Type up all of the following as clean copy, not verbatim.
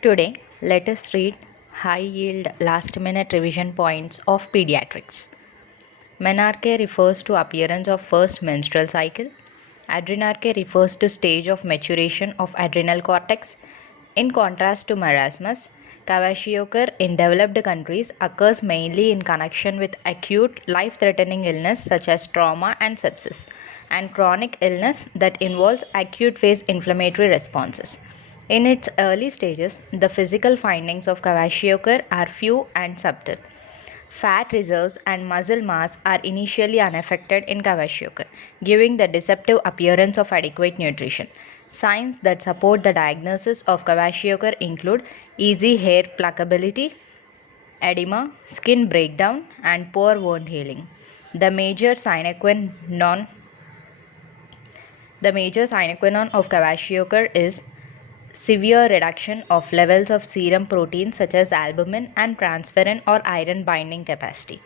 Today, let us read high-yield last-minute revision points of pediatrics. Menarche refers to appearance of first menstrual cycle. Adrenarche refers to stage of maturation of adrenal cortex. In contrast to marasmus, kwashiorkor in developed countries occurs mainly in connection with acute life-threatening illness such as trauma and sepsis, and chronic illness that involves acute phase inflammatory responses. In its early stages, the physical findings of kwashiorkor are few and subtle. Fat reserves and muscle mass are initially unaffected in kwashiorkor, giving the deceptive appearance of adequate nutrition. Signs that support the diagnosis of kwashiorkor include easy hair pluckability, edema, skin breakdown, and poor wound healing. The major sine qua non of kwashiorkor is severe reduction of levels of serum proteins such as albumin and transferrin or iron binding capacity.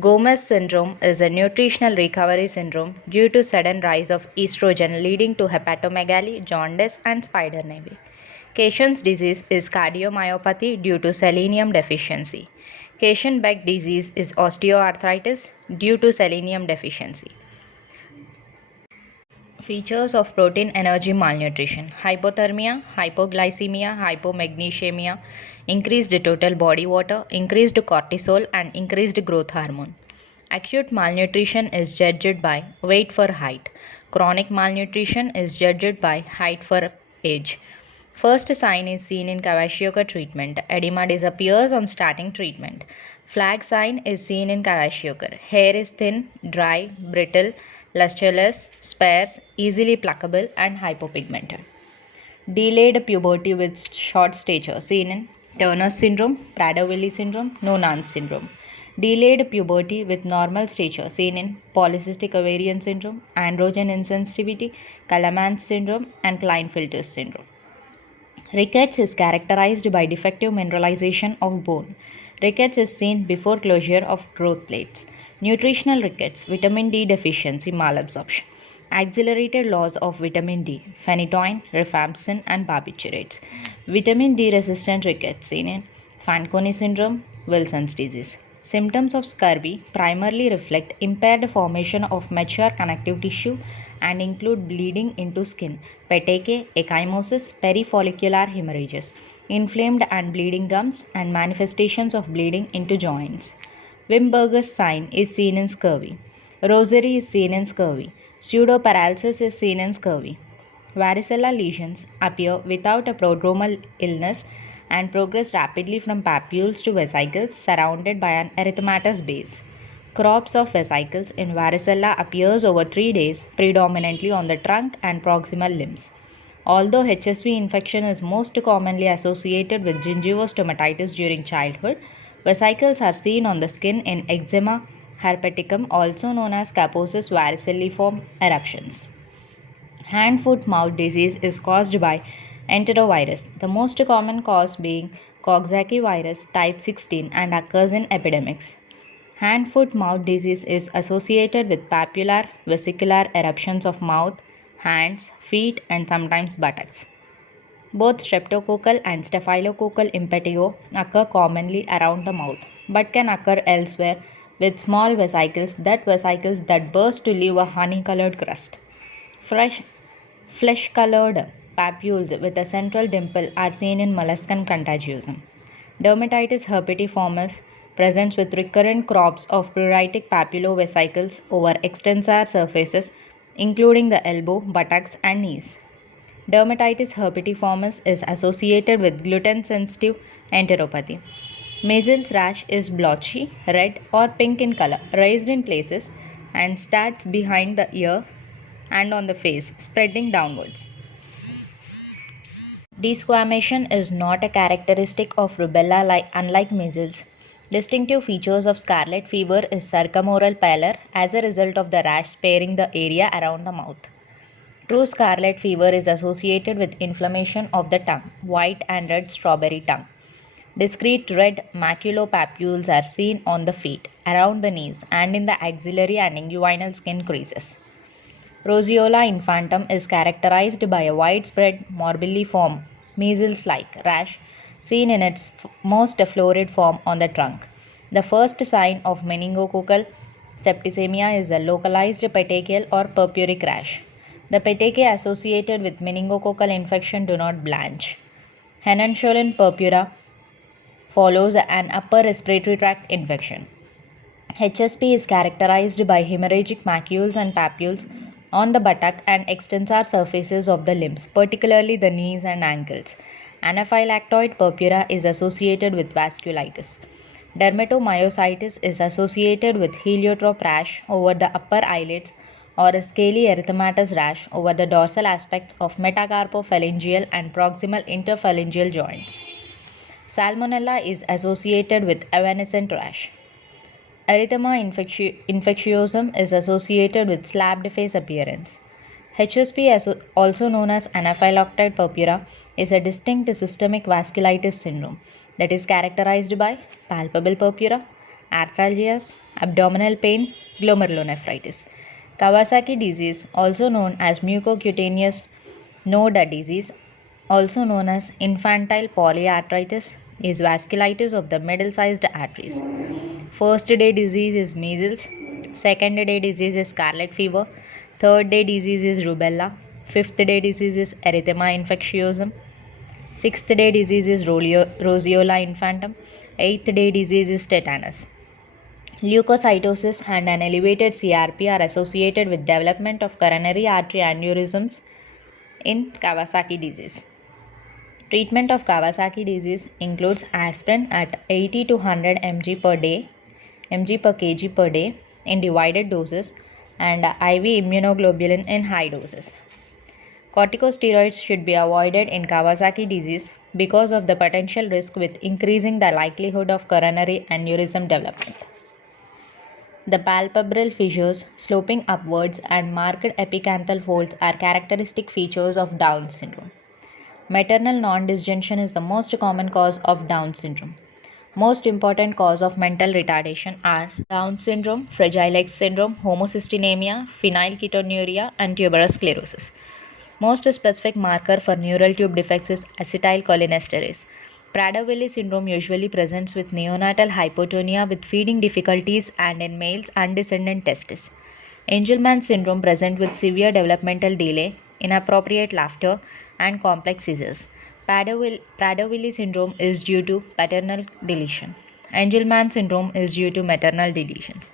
Gomez syndrome is a nutritional recovery syndrome due to sudden rise of estrogen leading to hepatomegaly, jaundice, and spider nevi. Cation's disease is cardiomyopathy due to selenium deficiency. Cation-Beck disease is osteoarthritis due to selenium deficiency. Features of protein energy malnutrition: hypothermia, hypoglycemia, hypomagnesemia, increased total body water, increased cortisol, and increased growth hormone. Acute malnutrition is judged by weight for height. Chronic malnutrition is judged by height for age. First sign is seen in kwashiorkor treatment. Edema disappears on starting treatment. Flag sign is seen in kwashiorkor. Hair is thin, dry, brittle, lustreless, sparse, easily pluckable, and hypopigmented. Delayed puberty with short stature seen in Turner syndrome, Prader-Willi syndrome, Noonan syndrome. Delayed puberty with normal stature seen in polycystic ovarian syndrome, androgen insensitivity, Kalaman's syndrome, and Klinefelter syndrome. Rickets is characterized by defective mineralization of bone. Rickets is seen before closure of growth plates. Nutritional rickets, vitamin D deficiency, malabsorption. Accelerated loss of vitamin D, phenytoin, rifampicin, and barbiturates. Vitamin D resistant rickets seen in Fanconi syndrome, Wilson's disease. Symptoms of scurvy primarily reflect impaired formation of mature connective tissue and include bleeding into skin, peteche, ecchymosis, perifollicular hemorrhages, inflamed and bleeding gums, and manifestations of bleeding into joints. Wimberger's sign is seen in scurvy. Rosary is seen in scurvy. Pseudoparalysis is seen in scurvy. Varicella lesions appear without a prodromal illness and progress rapidly from papules to vesicles surrounded by an erythematous base. Crops of vesicles in varicella appears over 3 days, predominantly on the trunk and proximal limbs. Although HSV infection is most commonly associated with gingivostomatitis during childhood, vesicles are seen on the skin in eczema herpeticum, also known as Kaposi's varicelliform eruptions. Hand-foot-mouth disease is caused by enterovirus, the most common cause being Coxsackie virus type 16 and occurs in epidemics. Hand-foot-mouth disease is associated with papular vesicular eruptions of mouth, hands, feet, and sometimes buttocks. Both streptococcal and staphylococcal impetigo occur commonly around the mouth, but can occur elsewhere with small vesicles that burst to leave a honey-colored crust. Flesh-colored papules with a central dimple are seen in molluscum contagiosum. Dermatitis herpetiformis presents with recurrent crops of pruritic papulovesicles over extensor surfaces, including the elbow, buttocks, and knees. Dermatitis herpetiformis is associated with gluten-sensitive enteropathy. Measles rash is blotchy, red or pink in color, raised in places, and starts behind the ear and on the face, spreading downwards. Desquamation is not a characteristic of rubella unlike measles. Distinctive features of scarlet fever is circumoral pallor as a result of the rash sparing the area around the mouth. True scarlet fever is associated with inflammation of the tongue, white and red strawberry tongue. Discrete red maculopapules are seen on the feet, around the knees, and in the axillary and inguinal skin creases. Roseola infantum is characterized by a widespread morbilliform measles-like rash seen in its most florid form on the trunk. The first sign of meningococcal septicemia is a localized petechial or purpuric rash. The petechiae associated with meningococcal infection do not blanch. Henancholan purpura follows an upper respiratory tract infection. HSP is characterized by hemorrhagic macules and papules on the buttock and extensor surfaces of the limbs, particularly the knees and ankles. Anaphylactoid purpura is associated with vasculitis. Dermatomyositis is associated with heliotrope rash over the upper eyelids or a scaly erythematous rash over the dorsal aspects of metacarpophalangeal and proximal interphalangeal joints. Salmonella is associated with evanescent rash. Erythema infectiosum is associated with slabbed face appearance. HSP, also known as anaphylactoid purpura, is a distinct systemic vasculitis syndrome that is characterized by palpable purpura, arthralgias, abdominal pain, glomerulonephritis. Kawasaki disease, also known as mucocutaneous node disease, also known as infantile polyarthritis, is vasculitis of the middle-sized arteries. First day disease is measles, second day disease is scarlet fever, third day disease is rubella, fifth day disease is erythema infectiosum, sixth day disease is roseola infantum, eighth day disease is tetanus. Leukocytosis and an elevated CRP are associated with development of coronary artery aneurysms in Kawasaki disease. Treatment of Kawasaki disease includes aspirin at 80 to 100 mg per kg per day in divided doses and IV immunoglobulin in high doses. Corticosteroids should be avoided in Kawasaki disease because of the potential risk with increasing the likelihood of coronary aneurysm development. The palpebral fissures sloping upwards and marked epicanthal folds are characteristic features of Down syndrome. Maternal non-disjunction is the most common cause of Down syndrome. Most important cause of mental retardation are Down syndrome, Fragile X syndrome, homocystinemia, phenylketonuria, and tuberous sclerosis. Most specific marker for neural tube defects is acetylcholinesterase. Prader-Willi syndrome usually presents with neonatal hypotonia with feeding difficulties and in males undescended testes. Angelman syndrome present with severe developmental delay, inappropriate laughter, and complex seizures. Prader-Willi syndrome is due to paternal deletion. Angelman syndrome is due to maternal deletions.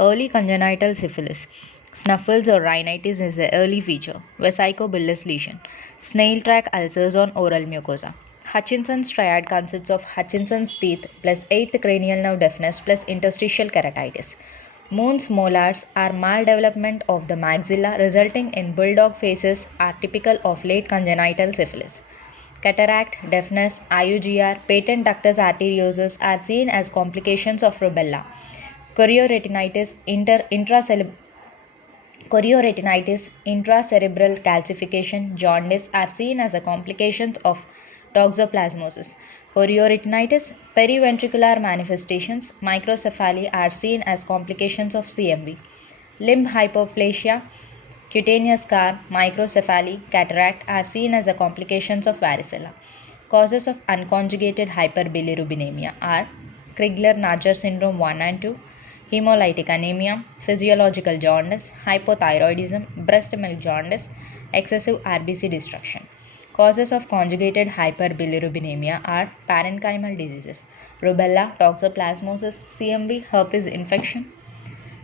Early congenital syphilis. Snuffles or rhinitis is the early feature. Vesicobilous lesion. Snail track ulcers on oral mucosa. Hutchinson's triad consists of Hutchinson's teeth plus 8th cranial nerve deafness plus interstitial keratitis. Moon's molars are maldevelopment of the maxilla resulting in bulldog faces are typical of late congenital syphilis. Cataract, deafness, IUGR, patent ductus arteriosus are seen as complications of rubella. Chorioretinitis, intracerebral calcification, jaundice are seen as a complications of toxoplasmosis. Chorioretinitis, periventricular manifestations, microcephaly are seen as complications of CMV. Limb hypoplasia, cutaneous scar, microcephaly, cataract are seen as the complications of varicella. Causes of unconjugated hyperbilirubinemia are Crigler-Najjar syndrome 1 and 2, hemolytic anemia, physiological jaundice, hypothyroidism, breast milk jaundice, excessive RBC destruction. Causes of conjugated hyperbilirubinemia are parenchymal diseases, rubella, toxoplasmosis, CMV, herpes infection,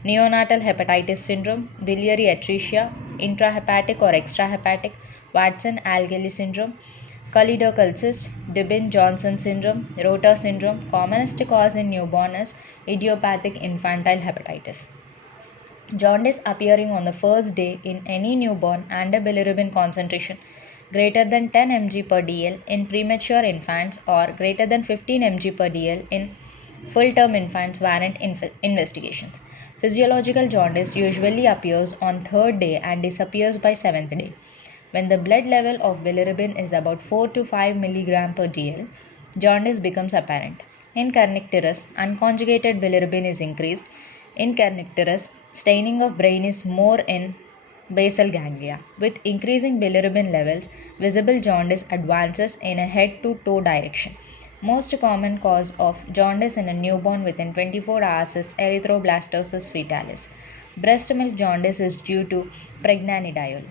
neonatal hepatitis syndrome, biliary atresia, intrahepatic or extrahepatic, Watson-Algeli syndrome, colidocal cyst, Dubin-Johnson syndrome, Rotor syndrome. Commonest cause in newborn is idiopathic infantile hepatitis. Jaundice appearing on the first day in any newborn and a bilirubin concentration greater than 10 mg per dl in premature infants or greater than 15 mg per dl in full-term infants warrant investigations. Physiological jaundice usually appears on third day and disappears by seventh day. When the blood level of bilirubin is about 4 to 5 mg per dl, jaundice becomes apparent. In kernicterus, unconjugated bilirubin is increased. In kernicterus, staining of brain is more in basal ganglia. With increasing bilirubin levels, visible jaundice advances in a head to toe direction. Most common cause of jaundice in a newborn within 24 hours is erythroblastosis fetalis. Breast milk jaundice is due to pregnanidiol.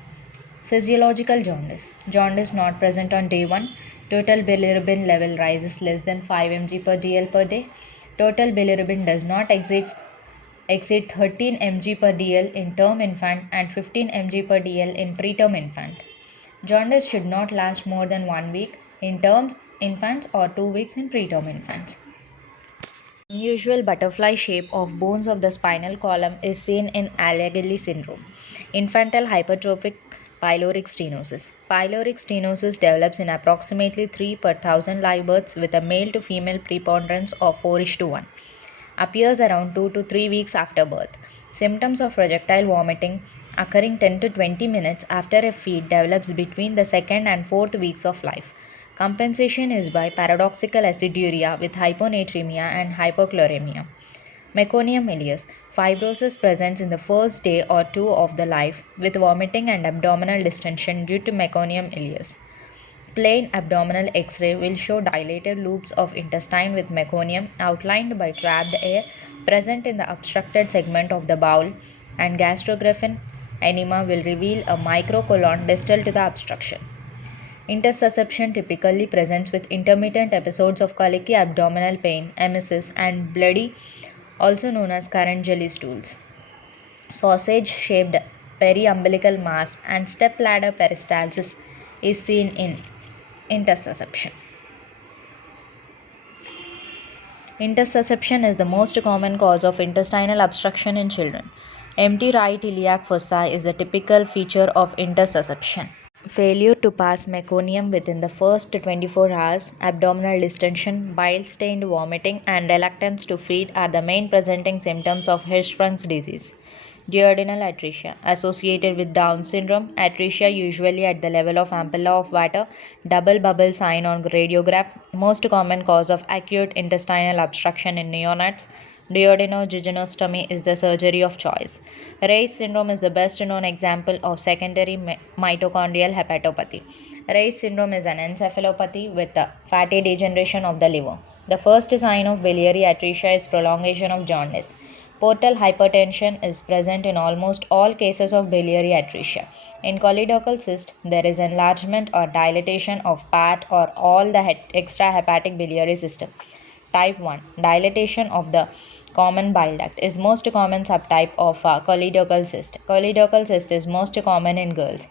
Physiological jaundice. Jaundice not present on day 1. Total bilirubin level rises less than 5 mg per dl per day. Total bilirubin does not exceed 13 mg per dl in term infant and 15 mg per dl in preterm infant. Jaundice should not last more than 1 week in term infants or 2 weeks in preterm infants. Unusual butterfly shape of bones of the spinal column is seen in Alagili syndrome. Infantile hypertrophic pyloric stenosis. Pyloric stenosis develops in approximately 3 per 1000 live births with a male to female preponderance of 4:1. Appears around 2 to 3 weeks after birth. Symptoms of projectile vomiting occurring 10 to 20 minutes after a feed develops between the second and fourth weeks of life. Compensation is by paradoxical aciduria with hyponatremia and hypochloremia. Meconium ileus. Fibrosis presents in the first day or two of the life with vomiting and abdominal distension due to meconium ileus. Plain abdominal X-ray will show dilated loops of intestine with meconium outlined by trapped air present in the obstructed segment of the bowel, and gastrographin enema will reveal a microcolon distal to the obstruction. Intersusception typically presents with intermittent episodes of colicky abdominal pain, emesis, and bloody, also known as currant jelly stools. Sausage-shaped periumbilical mass and stepladder peristalsis is seen in intersusception. Intersusception is the most common cause of intestinal obstruction in children. Empty right iliac fossa is a typical feature of intersusception. Failure to pass meconium within the first 24 hours, abdominal distension, bile-stained vomiting, and reluctance to feed are the main presenting symptoms of Hirschsprung's disease. Duodenal atresia associated with Down syndrome, atresia usually at the level of ampulla of water, double bubble sign on radiograph, most common cause of acute intestinal obstruction in neonates. Duodenojejunectomy is the surgery of choice. Reye's syndrome is the best known example of secondary mitochondrial hepatopathy. Reye's syndrome is an encephalopathy with a fatty degeneration of the liver. The first sign of biliary atresia is prolongation of jaundice. Portal hypertension is present in almost all cases of biliary atresia. In choledochal cyst, there is enlargement or dilatation of part or all the extrahepatic biliary system. Type 1. Dilatation of the common bile duct is most common subtype of choledochal cyst. Choledochal cyst is most common in girls.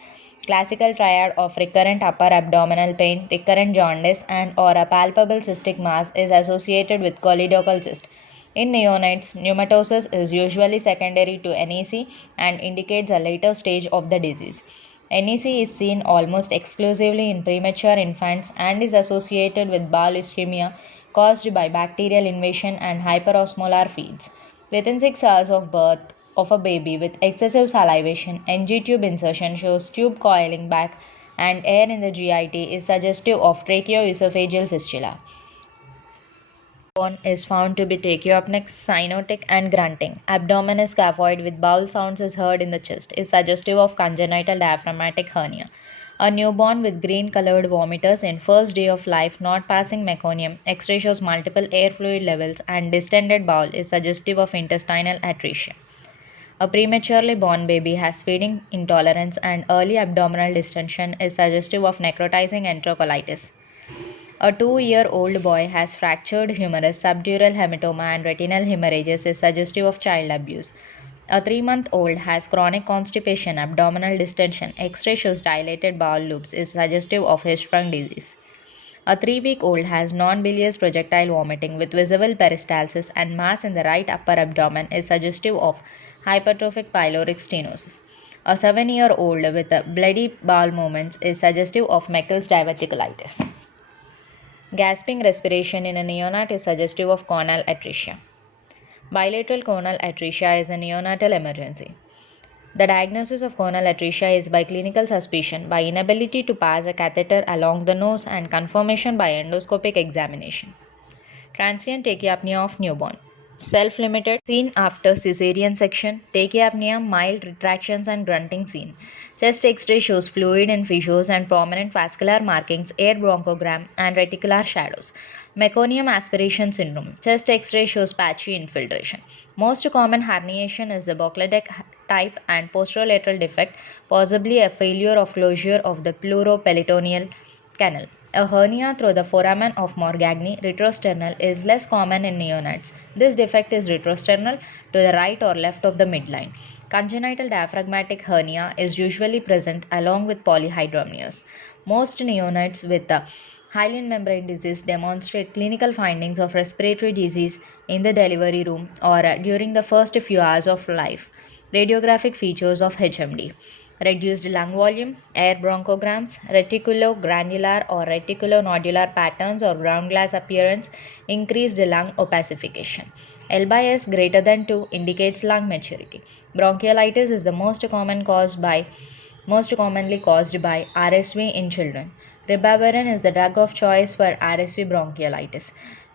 Classical triad of recurrent upper abdominal pain, recurrent jaundice, and or a palpable cystic mass is associated with choledochal cyst. In neonates, pneumatosis is usually secondary to NEC and indicates a later stage of the disease. NEC is seen almost exclusively in premature infants and is associated with bowel ischemia caused by bacterial invasion and hyperosmolar feeds. Within 6 hours of birth of a baby with excessive salivation, NG tube insertion shows tube coiling back and air in the GIT is suggestive of tracheoesophageal fistula. Bone is found to be tracheopneic, cyanotic, and grunting. Abdomen is scaphoid with bowel sounds is heard in the chest, is suggestive of congenital diaphragmatic hernia. A newborn with green colored vomiters in first day of life not passing meconium, X-ray shows multiple air fluid levels and distended bowel is suggestive of intestinal atresia. A prematurely born baby has feeding intolerance and early abdominal distension is suggestive of necrotizing enterocolitis. A 2-year-old boy has fractured humerus, subdural hematoma, and retinal hemorrhages is suggestive of child abuse. A 3-month-old has chronic constipation, abdominal distension, X-ray shows dilated bowel loops is suggestive of Hirschsprung disease. A 3-week-old has non-bilious projectile vomiting with visible peristalsis and mass in the right upper abdomen is suggestive of hypertrophic pyloric stenosis. A 7-year-old with bloody bowel movements is suggestive of Meckel's diverticulitis. Gasping respiration in a neonate is suggestive of choanal atresia. Bilateral choanal atresia is a neonatal emergency. The diagnosis of choanal atresia is by clinical suspicion, by inability to pass a catheter along the nose, and confirmation by endoscopic examination. Transient tachypnea of newborn. Self-limited, seen after cesarean section. Tachypnea, mild retractions and grunting seen. Chest X-ray shows fluid in fissures and prominent vascular markings, air bronchogram, and reticular shadows. Meconium aspiration syndrome. Chest X-ray shows patchy infiltration. Most common herniation is the Buckley-Deck type and posterolateral defect, possibly a failure of closure of the pleuroperitoneal canal. A hernia through the foramen of Morgagni retrosternal is less common in neonates. This defect is retrosternal to the right or left of the midline. Congenital diaphragmatic hernia is usually present along with polyhydramnios. Most neonates with the hyaline membrane disease demonstrate clinical findings of respiratory disease in the delivery room or during the first few hours of life. Radiographic features of HMD: reduced lung volume, air bronchograms, reticulogranular or reticulonodular patterns or ground glass appearance, increased lung opacification. L by S greater than 2 indicates lung maturity. Bronchiolitis is the most commonly caused by RSV in children. Ribavirin is the drug of choice for RSV bronchiolitis.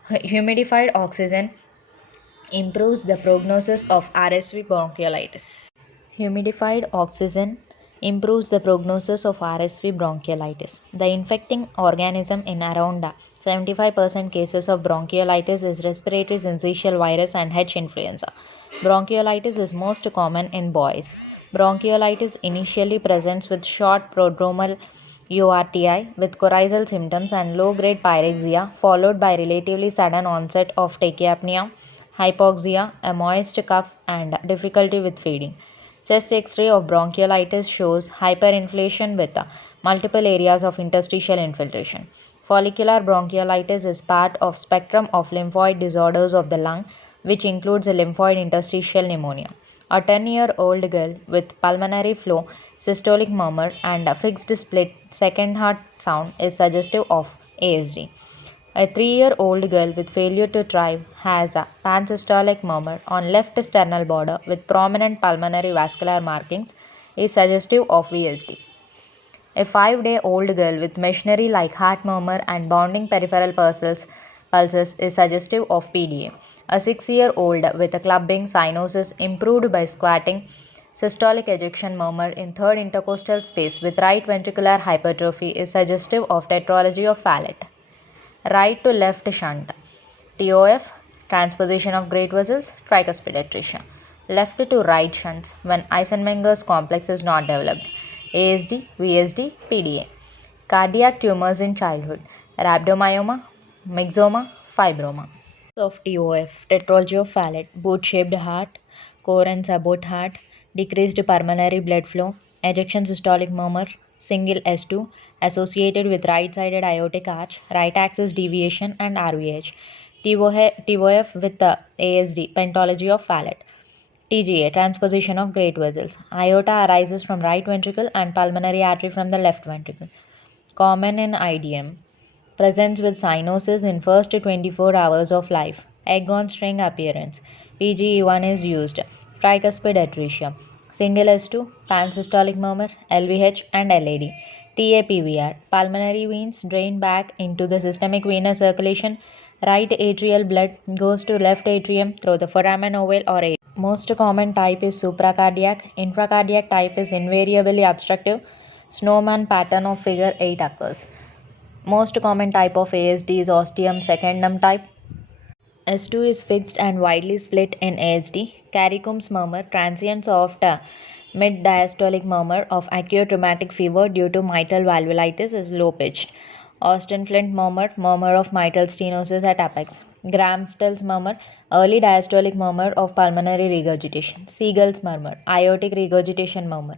Humidified oxygen improves the prognosis of RSV bronchiolitis. Humidified oxygen improves the prognosis of RSV bronchiolitis. The infecting organism in around 75% cases of bronchiolitis is respiratory syncytial virus and H. influenza. Bronchiolitis is most common in boys. Bronchiolitis initially presents with short prodromal URTI with coryzal symptoms and low-grade pyrexia, followed by relatively sudden onset of tachypnea, hypoxia, a moist cough, and difficulty with feeding. Chest X-ray of bronchiolitis shows hyperinflation with multiple areas of interstitial infiltration. Follicular bronchiolitis is part of spectrum of lymphoid disorders of the lung, which includes a lymphoid interstitial pneumonia. A 10-year-old girl with pulmonary flow, systolic murmur, and a fixed split second heart sound is suggestive of ASD. A 3-year-old girl with failure to thrive has a pansystolic murmur on left sternal border with prominent pulmonary vascular markings is suggestive of VSD. A 5-day-old girl with machinery-like heart murmur and bounding peripheral pulses is suggestive of PDA. A 6-year-old with a clubbing cyanosis improved by squatting, systolic ejection murmur in third intercostal space with right ventricular hypertrophy is suggestive of tetralogy of Fallot. Right to left shunt, TOF, transposition of great vessels, tricuspid atresia. Left to right shunts when Eisenmenger's complex is not developed, ASD, VSD, PDA. Cardiac tumors in childhood, rhabdomyoma, myxoma, fibroma. Of TOF, tetralogy of Fallot, boot-shaped heart, core and support heart, decreased pulmonary blood flow, ejection systolic murmur, single S2, associated with right-sided aortic arch, right axis deviation and RVH. TOF with the ASD, pentology of Fallot. TGA, transposition of great vessels. Aorta arises from right ventricle and pulmonary artery from the left ventricle. Common in IDM. Presents with cyanosis in first 24 hours of life. Egg on string appearance. PGE1 is used. Tricuspid atresia. Single S2, pansystolic murmur, LVH and LAD. TAPVR. Pulmonary veins drain back into the systemic venous circulation. Right atrial blood goes to left atrium through the foramen ovale or atrium. Most common type is supracardiac. Infracardiac type is invariably obstructive. Snowman pattern of figure 8 occurs. Most common type of ASD is ostium secundum type. S2 is fixed and widely split in ASD. Caricum's murmur, transient soft mid-diastolic murmur of acute rheumatic fever due to mitral valvulitis is low-pitched. Austin Flint murmur, murmur of mitral stenosis at apex. Graham-Still's murmur, early diastolic murmur of pulmonary regurgitation. Siegel's murmur, aortic regurgitation murmur.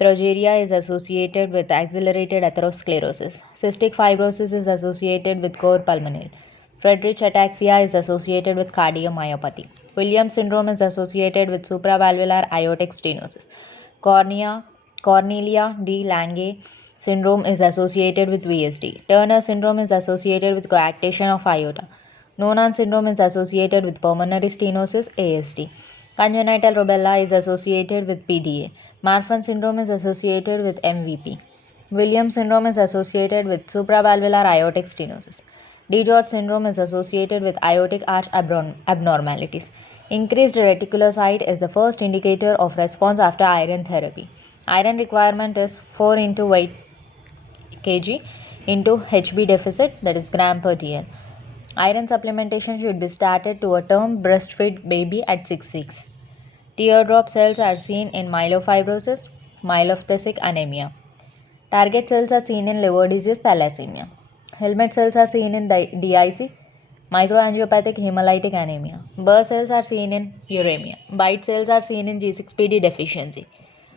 Progeria is associated with accelerated atherosclerosis. Cystic fibrosis is associated with cor pulmonale. Friedreich ataxia is associated with cardiomyopathy. Williams syndrome is associated with supravalvular aortic stenosis. Cornelia de Lange syndrome is associated with VSD. Turner syndrome is associated with coarctation of aorta. Noonan syndrome is associated with pulmonary stenosis, ASD. Congenital rubella is associated with PDA. Marfan syndrome is associated with MVP. Williams syndrome is associated with supravalvular aortic stenosis. DeGeorge syndrome is associated with aortic arch abnormalities. Increased reticulocyte is the first indicator of response after iron therapy. Iron requirement is 4 into weight kg into HB deficit, that is gram per dl. Iron supplementation should be started to a term breastfed baby at 6 weeks. Teardrop cells are seen in myelofibrosis, myelophthisic anemia. Target cells are seen in liver disease thalassemia. Helmet cells are seen in DIC, microangiopathic hemolytic anemia. Burr cells are seen in uremia. Bite cells are seen in G6PD deficiency.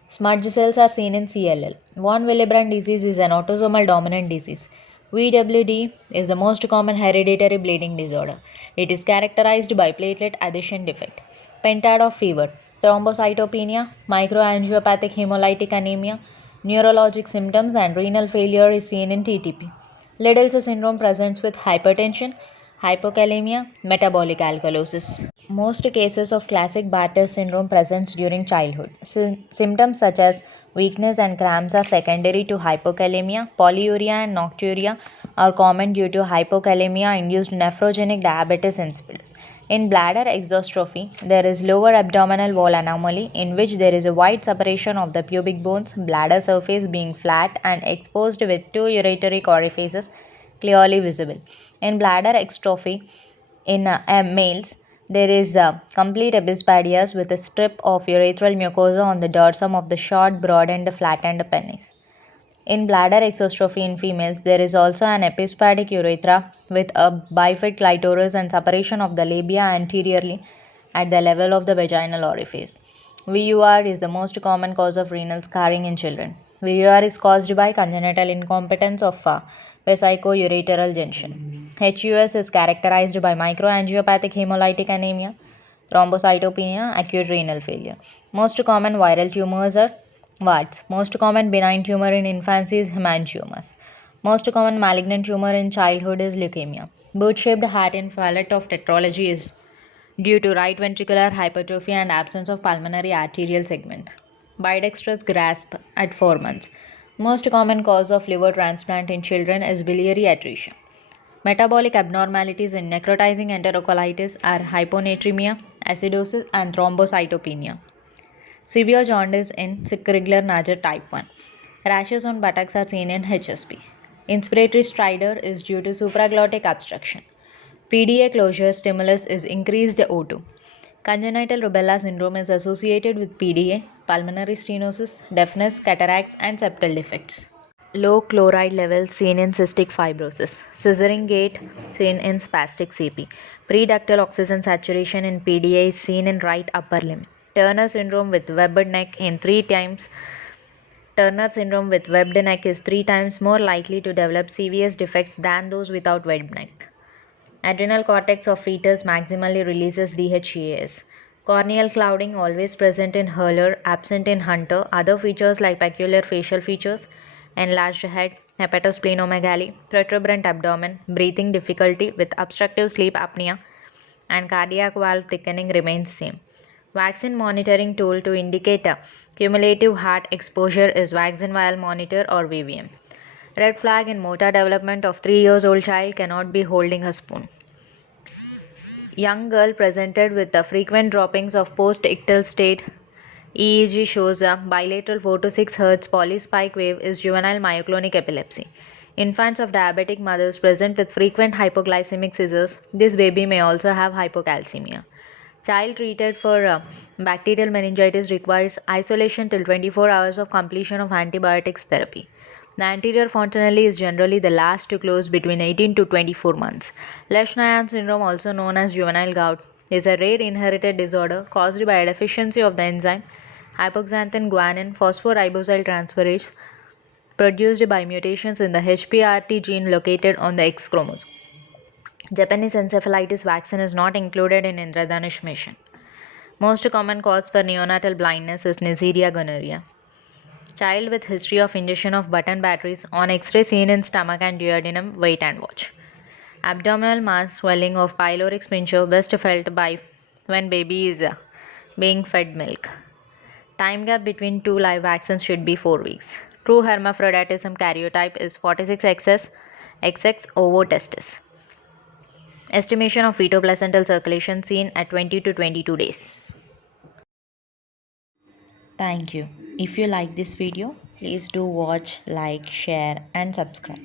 Smudge cells are seen in CLL. Von Willebrand disease is an autosomal dominant disease. VWD is the most common hereditary bleeding disorder. It is characterized by platelet adhesion defect. Pentadog fever, thrombocytopenia, microangiopathic hemolytic anemia, neurologic symptoms, and renal failure is seen in TTP. Liddell's syndrome presents with hypertension, hypokalemia, metabolic alkalosis. Most cases of classic Bartter syndrome presents during childhood. Symptoms such as weakness and cramps are secondary to hypokalemia. Polyuria and nocturia are common due to hypokalemia-induced nephrogenic diabetes insipidus. In bladder exostrophy, there is lower abdominal wall anomaly in which there is a wide separation of the pubic bones, bladder surface being flat and exposed with two ureteric orifices clearly visible. In bladder extrophy, in males, there is complete epispadias with a strip of urethral mucosa on the dorsum of the short, broad, and flattened penis. In bladder exostrophy in females, there is also an epispadic urethra with a bifid clitoris and separation of the labia anteriorly at the level of the vaginal orifice. VUR is the most common cause of renal scarring in children. VUR is caused by congenital incompetence of vesicoureteral junction. HUS is characterized by microangiopathic hemolytic anemia, thrombocytopenia, acute renal failure. Most common viral tumors are warts. Most common benign tumor in infancy is hemangiomas. Most common malignant tumor in childhood is leukemia. Boot-shaped heart in fallet of tetralogy is due to right ventricular hypertrophy and absence of pulmonary arterial segment. Bidextrous grasp at 4 months. Most common cause of liver transplant in children is biliary atresia. Metabolic abnormalities in necrotizing enterocolitis are hyponatremia, acidosis, and thrombocytopenia. Severe jaundice in sick regular Najar type 1. Rashes on buttocks are seen in HSP. Inspiratory stridor is due to supraglottic obstruction. PDA closure stimulus is increased O2. Congenital rubella syndrome is associated with PDA, pulmonary stenosis, deafness, cataracts, and septal defects. Low chloride levels seen in cystic fibrosis. Scissoring gait seen in spastic CP. Preductal oxygen saturation in PDA is seen in right upper limb. Turner syndrome with webbed neck in 3 times. Turner syndrome with webbed neck is 3 times more likely to develop CVS defects than those without webbed neck. Adrenal cortex of fetus maximally releases DHEAS. Corneal clouding always present in Hurler, absent in Hunter. Other features like peculiar facial features, enlarged head, hepatosplenomegaly, protuberant abdomen, breathing difficulty with obstructive sleep apnea, and cardiac valve thickening remains same. Vaccine monitoring tool to indicate a cumulative heart exposure is vaccine vial monitor or VVM. Red flag in motor development of 3 years old child cannot be holding a spoon. Young girl presented with the frequent droppings of post-ictal state. EEG shows a bilateral 4 to 6 Hz polyspike wave is juvenile myoclonic epilepsy. Infants of diabetic mothers present with frequent hypoglycemic seizures. This baby may also have hypocalcemia. Child treated for bacterial meningitis requires isolation till 24 hours of completion of antibiotics therapy. The anterior fontanelle is generally the last to close between 18 to 24 months. Lesch-Nyhan syndrome, also known as juvenile gout, is a rare inherited disorder caused by a deficiency of the enzyme hypoxanthine guanine phosphoribosyl transferase produced by mutations in the HPRT gene located on the X chromosome. Japanese encephalitis vaccine is not included in Indradhanush mission. Most common cause for neonatal blindness is Neisseria gonorrhea. Child with history of ingestion of button batteries on X-ray seen in stomach and duodenum, wait and watch. Abdominal mass swelling of pyloric sphincter best felt by when baby is being fed milk. Time gap between 2 live vaccines should be 4 weeks. True hermaphroditism karyotype is 46XX, XX ovo testis. Estimation of fetoplacental circulation seen at 20 to 22 days. Thank you. If you like this video, please do watch, like, share and subscribe.